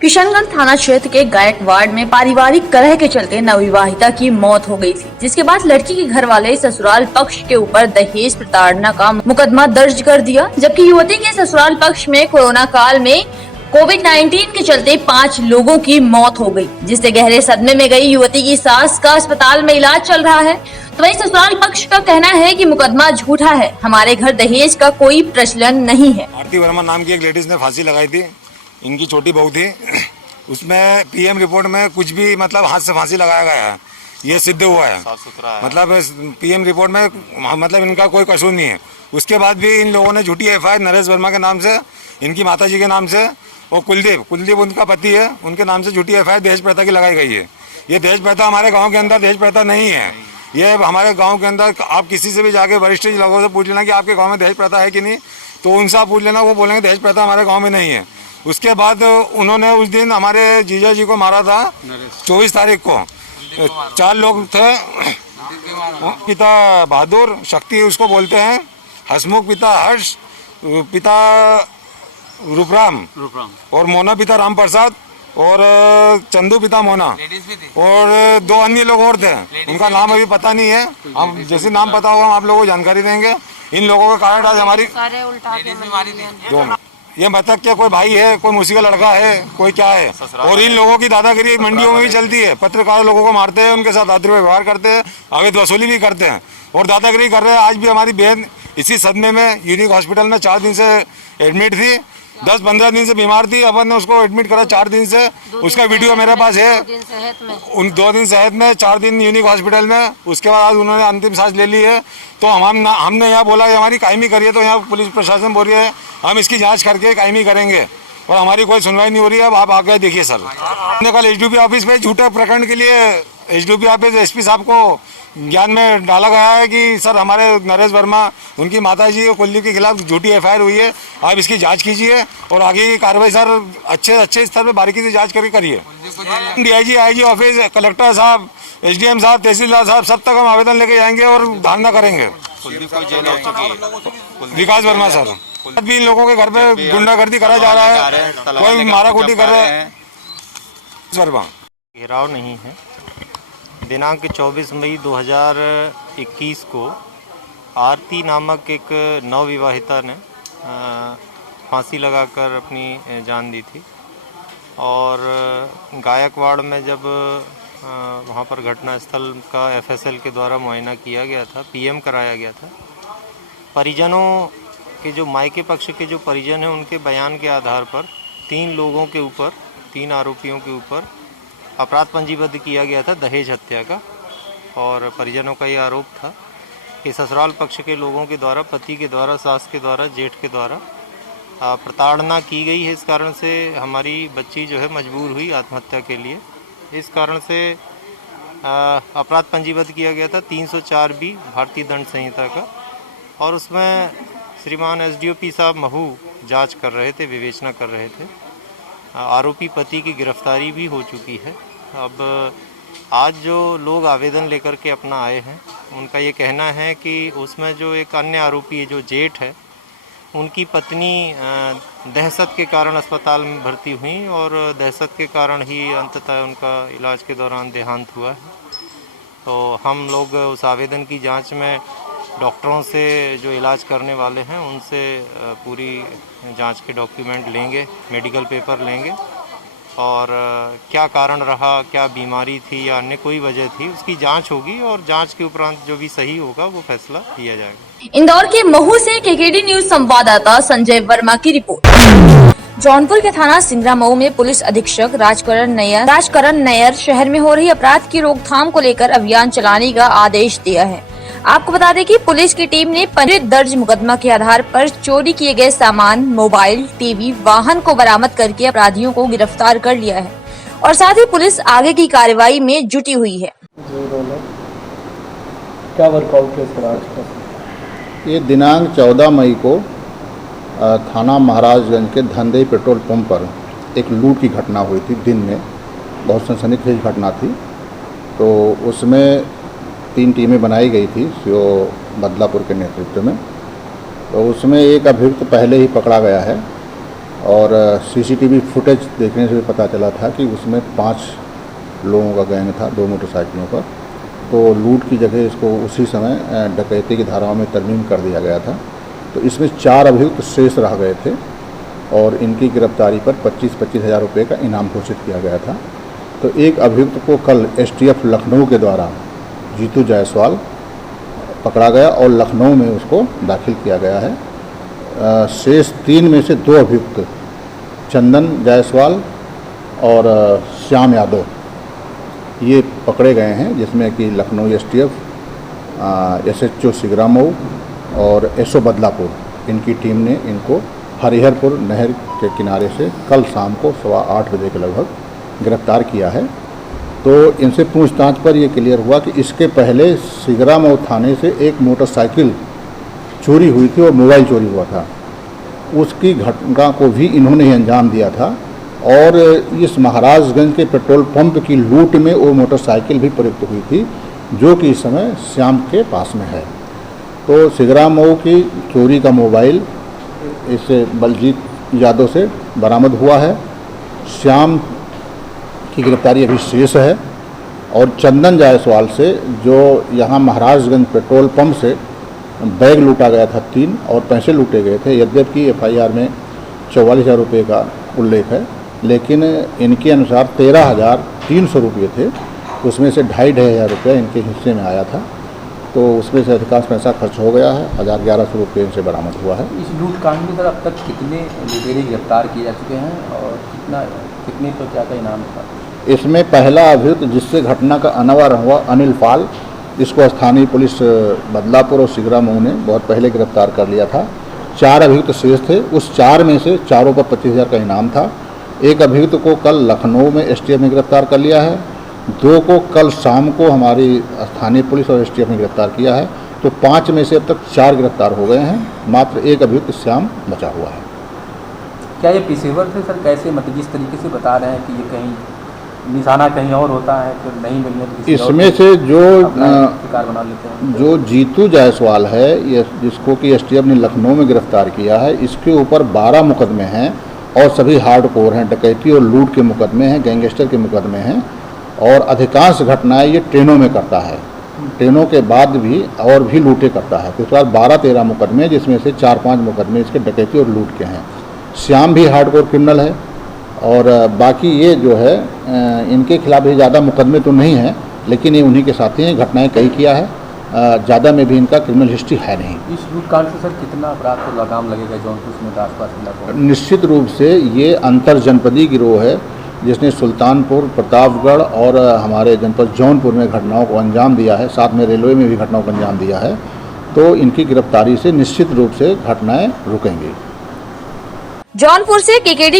किशनगंज थाना क्षेत्र के गायकवाड़ में पारिवारिक कलह के चलते नवविवाहिता की मौत हो गई थी, जिसके बाद लड़की के घर वाले ससुराल पक्ष के ऊपर दहेज प्रताड़ना का मुकदमा दर्ज कर दिया, जबकि युवती के ससुराल पक्ष में कोरोना काल में कोविड-19 के चलते 5 लोगों की मौत हो गई, जिससे गहरे सदमे में गई युवती की सास का अस्पताल में इलाज चल रहा है। तो वहीं ससुराल पक्ष का कहना है कि मुकदमा झूठा है, हमारे घर दहेज का कोई प्रचलन नहीं है। आरती वर्मा नाम की एक लेडीज ने फांसी लगाई थी, इनकी छोटी बहू थी। उसमें पीएम रिपोर्ट में कुछ भी मतलब हाथ से फांसी लगाया गया है, ये सिद्ध हुआ है। मतलब पीएम रिपोर्ट में मतलब इनका कोई कसूर नहीं है। उसके बाद भी इन लोगों ने झूठी एफआईआर नरेश वर्मा के नाम से, इनकी माताजी के नाम से और कुलदीप उनका पति है, उनके नाम से झूठी एफआईआर दहेज प्रथा की लगाई गई है। ये दहेज प्रथा हमारे गाँव के अंदर दहेज प्रथा नहीं है। ये हमारे गाँव के अंदर आप किसी से भी जाके वरिष्ठ लोगों से पूछ लेना कि आपके गाँव में दहेज प्रथा है कि नहीं, तो उनसे आप पूछ लेना, वो बोलेंगे दहेज प्रथा हमारे गाँव में नहीं है। उसके बाद उन्होंने उस दिन हमारे जीजा जी को मारा था 24 तारीख को। 4 लोग थे, पिता बहादुर, शक्ति उसको बोलते हैं, हसमुख पिता हर्ष, पिता रूपराम और मोना पिता राम प्रसाद और चंदू पिता मोना और 2 अन्य लोग और थे, उनका नाम अभी पता नहीं है। हम जैसे नाम पता होगा हम आप लोगों को जानकारी देंगे। इन लोगों के कारण आज हमारी ये मतलब क्या कोई भाई है, कोई मौसी का लड़का है, कोई क्या है। और इन लोगों की दादागिरी मंडियों में भी चलती है, पत्रकार लोगों को मारते हैं, उनके साथ अद्र व्यवहार करते हैं, अवैध वसूली भी करते हैं और दादागिरी कर रहे हैं। आज भी हमारी बहन इसी सदमे में यूनिक हॉस्पिटल में 4 दिन से एडमिट थी, 10-15 दिन से बीमार थी। अपन ने उसको एडमिट करा 4 दिन से, उसका वीडियो मेरे पास है। उन 2 दिन सेहत में, 4 दिन यूनिक हॉस्पिटल में। उसके बाद आज उन्होंने अंतिम सांस ले ली है। तो हमने यहाँ बोला कि हमारी कायमी करिए, तो यहाँ पुलिस प्रशासन बोल रही है हम इसकी जांच करके कायमी करेंगे और हमारी कोई सुनवाई नहीं हो रही है। अब आप आगे देखिए सर, हमने कल एसडीपी ऑफिस पे झूठे प्रकरण के लिए एसडीपी ऑफिस एसपी साहब को ज्ञान में डाला गया है कि सर हमारे नरेश वर्मा, उनकी माताजी और कुलदीप के खिलाफ झूठी एफआईआर हुई है, आप इसकी जांच कीजिए और आगे की कार्रवाई सर अच्छे स्तर पे बारीकी से जांच करके करिए। डीआईजी, आईजी ऑफिस, कलेक्टर साहब, एसडीएम साहब, तहसीलदार साहब, सब तक हम आवेदन लेके जाएंगे और धारणा करेंगे। विकास वर्मा सर, भी इन लोगों के घर पे गुंडागर्दी करा जा रहा है, कोई माराकुटी कर रहा है। घेराव नहीं है। दिनांक 24 मई 2021 को आरती नामक एक नवविवाहिता ने फांसी लगाकर अपनी जान दी थी और गायकवाड़ में जब वहाँ पर घटना स्थल का एफएसएल के द्वारा मुआयना किया गया था, पीएम कराया गया था। परिजनों के जो मायके पक्ष के जो परिजन हैं, उनके बयान के आधार पर 3 लोगों के ऊपर, 3 आरोपियों के ऊपर अपराध पंजीबद्ध किया गया था दहेज हत्या का। और परिजनों का ये आरोप था कि ससुराल पक्ष के लोगों के द्वारा, पति के द्वारा, सास के द्वारा, जेठ के द्वारा प्रताड़ना की गई है। इस कारण से हमारी बच्ची जो है मजबूर हुई आत्महत्या के लिए। इस कारण से अपराध पंजीबद्ध किया गया था 304B भारतीय दंड संहिता का और उसमें श्रीमान एसडीओपी साहब महू जांच कर रहे थे, विवेचना कर रहे थे। आरोपी पति की गिरफ्तारी भी हो चुकी है। अब आज जो लोग आवेदन लेकर के अपना आए हैं, उनका ये कहना है कि उसमें जो एक अन्य आरोपी है, जो जेठ है, उनकी पत्नी दहशत के कारण अस्पताल में भर्ती हुई और दहशत के कारण ही अंततः उनका इलाज के दौरान देहांत हुआ है। तो हम लोग उस आवेदन की जांच में डॉक्टरों से, जो इलाज करने वाले हैं, उनसे पूरी जांच के डॉक्यूमेंट लेंगे, मेडिकल पेपर लेंगे और क्या कारण रहा, क्या बीमारी थी या अन्य कोई वजह थी, उसकी जांच होगी और जांच के उपरांत जो भी सही होगा वो फैसला लिया जाएगा। इंदौर के महू से केकेडी न्यूज संवाददाता संजय वर्मा की रिपोर्ट। जौनपुर के थाना सिंगरा मऊ में पुलिस अधीक्षक राजकरण नैयर शहर में हो रही अपराध की रोकथाम को लेकर अभियान चलाने का आदेश दिया है। आपको बता दें कि पुलिस की टीम ने पंजीकृत दर्ज मुकदमा के आधार पर चोरी किए गए सामान, मोबाइल, टीवी, वाहन को बरामद करके अपराधियों को गिरफ्तार कर लिया है और साथ ही पुलिस आगे की कार्रवाई में जुटी हुई है। क्या वर्कआउट है इसका आज का? ये दिनांक 14 मई को थाना महाराजगंज के धनदेई पेट्रोल पंप पर एक लूट की घटना हुई थी। दिन में बहुत सनसनीखेज घटना थी। तो उसमें 3 टीमें बनाई गई थी जो बदलापुर के नेतृत्व में। तो उसमें एक अभियुक्त पहले ही पकड़ा गया है और सीसीटीवी फुटेज देखने से पता चला था कि उसमें 5 लोगों का गैंग था, 2 मोटरसाइकिलों पर। तो लूट की जगह इसको उसी समय डकैती की धाराओं में तरमीम कर दिया गया था। तो इसमें 4 अभियुक्त शेष रह गए थे और इनकी गिरफ्तारी पर 25-25 हज़ार रुपये का इनाम घोषित किया गया था। तो एक अभियुक्त को कल एसटीएफ लखनऊ के द्वारा जीतू जायसवाल पकड़ा गया और लखनऊ में उसको दाखिल किया गया है। शेष 3 में से 2 अभियुक्त चंदन जायसवाल और श्याम यादव ये पकड़े गए हैं, जिसमें कि लखनऊ एसटीएफ, एसएचओ सिगरामऊ और एसओ बदलापुर इनकी टीम ने इनको हरिहरपुर नहर के किनारे से कल शाम को 8:15 बजे के लगभग गिरफ्तार किया है। तो इनसे पूछताछ पर यह क्लियर हुआ कि इसके पहले सिगरामऊ थाने से एक मोटरसाइकिल चोरी हुई थी और मोबाइल चोरी हुआ था। उसकी घटना को भी इन्होंने ही अंजाम दिया था और इस महाराजगंज के पेट्रोल पंप की लूट में वो मोटरसाइकिल भी प्रयुक्त हुई थी, जो कि इस समय श्याम के पास में है। तो सिगरामऊ की चोरी का मोबाइल इस बलजीत यादव से बरामद हुआ है। श्याम की गिरफ्तारी अभी शेष है और चंदन जायसवाल से, जो यहाँ महाराजगंज पेट्रोल पंप से बैग लूटा गया था 3 और पैसे लूटे गए थे। यद्यपि एफआईआर में 44,000 रुपये का उल्लेख है, लेकिन इनके अनुसार 13,300 रुपये थे, उसमें से 2,500 रुपये इनके हिस्से में आया था। तो उसमें से अधिकांश पैसा खर्च हो गया है। 1,1100 रुपये इनसे बरामद हुआ है। इस लूट कांड में सर अब तक कितने लुटेरे गिरफ्तार किए जा चुके हैं और कितने तो क्या का इनाम था? इसमें पहला अभियुक्त जिससे घटना का अनावरण हुआ अनिल पाल, इसको स्थानीय पुलिस बदलापुर और सिगरामऊ ने बहुत पहले गिरफ्तार कर लिया था। 4 अभियुक्त शेष थे, उस 4 में से 4 पर 25,000 का इनाम था। एक अभियुक्त को कल लखनऊ में एसटीएफ ने गिरफ्तार कर लिया है, 2 को कल शाम को हमारी स्थानीय पुलिस और एसटीएफ ने गिरफ्तार किया है। तो 5 में से अब तक 4 गिरफ्तार हो गए हैं, मात्र एक अभियुक्त श्याम बचा हुआ है। क्या ये पेशेवर थे सर? कैसे मतलब जिस तरीके से बता रहे हैं कि ये कहीं निशाना कहीं और होता है, फिर नहीं मिलने तो किसी इसमें और से जो शिकार बना लेते हैं। जो जीतू जायसवाल है, ये जिसको कि एसटीएफ ने लखनऊ में गिरफ्तार किया है, इसके ऊपर 12 मुकदमे हैं और सभी हार्डकोर हैं। डकैती और लूट के मुकदमे हैं, गैंगस्टर के मुकदमे हैं और अधिकांश घटनाएं ये ट्रेनों में करता है। ट्रेनों के बाद भी और भी लूटे करता है। तो इस बार 12-13 मुकदमे, जिसमें से 4-5 मुकदमे इसके डकैती और लूट के हैं। श्याम भी हार्डकोर क्रिमिनल है और बाकी ये जो है इनके खिलाफ भी ज़्यादा मुकदमे तो नहीं हैं, लेकिन ये उन्हीं के साथी हैं। घटनाएं कई किया है, ज़्यादा में भी इनका क्रिमिनल हिस्ट्री है नहीं। इस लूट कांड से सर कितना अपराध को लगाम लगेगा जौनपुर समेत आसपास के इलाकों में? निश्चित रूप से ये अंतर जनपदी गिरोह है, जिसने सुल्तानपुर, प्रतापगढ़ और हमारे जनपद जौनपुर में घटनाओं को अंजाम दिया है, साथ में रेलवे में भी घटनाओं को अंजाम दिया है। तो इनकी गिरफ्तारी से निश्चित रूप से घटनाएं रुकेंगी। जौनपुर से केकेडी